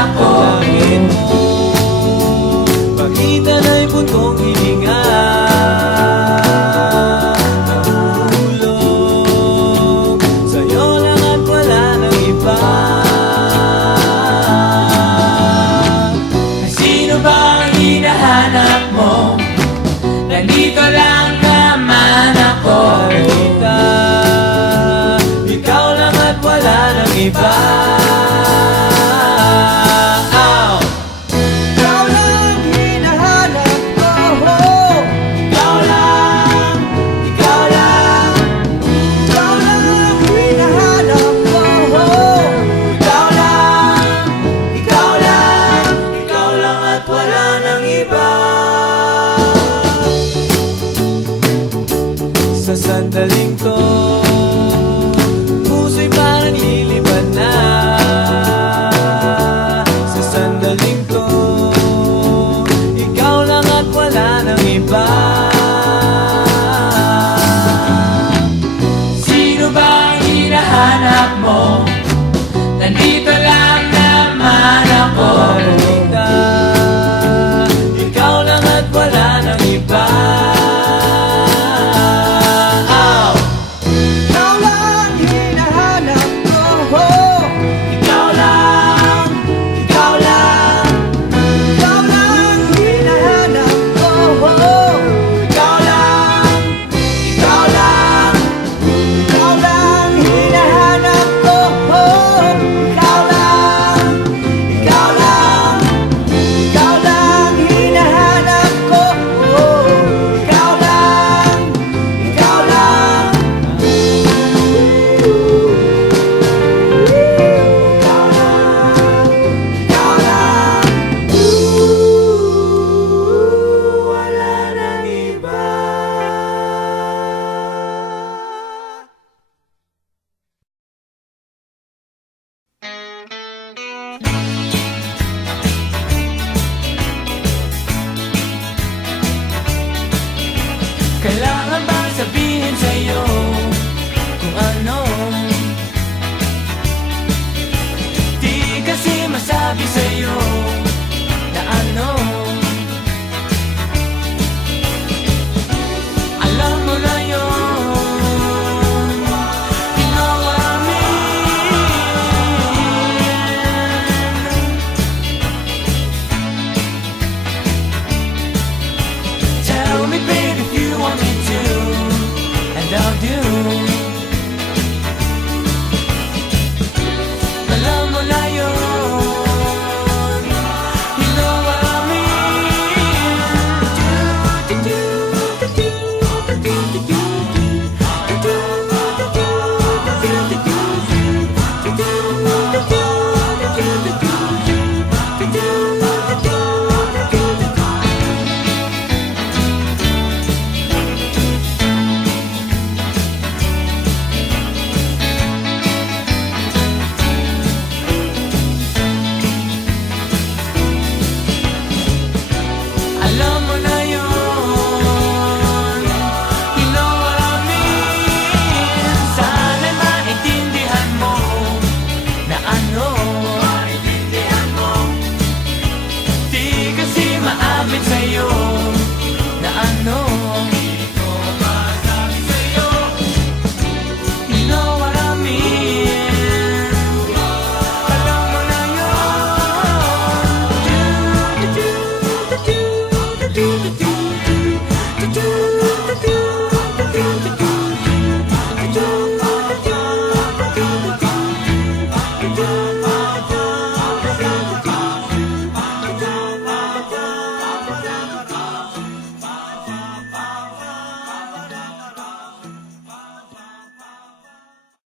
ako. Langit mo, pagitan ay buntong hininga. Nahulog sa'yo lang at wala nang iba. Sino ba ang hinahanap mo? Nandito lang naman ako. Nakita, ikaw lang at wala nang iba. Ikaw lang hinahanap ko. Ikaw lang, ikaw lang, Ikaw lang hinahanap ko. ikaw lang, ikaw lang, ikaw lang at wala nang iba. Sa sandaling to, puso'y parang lilibad na. Sa sandaling to, ikaw lang at wala nang iba. Sino ba ang hinahanap mo? Nandito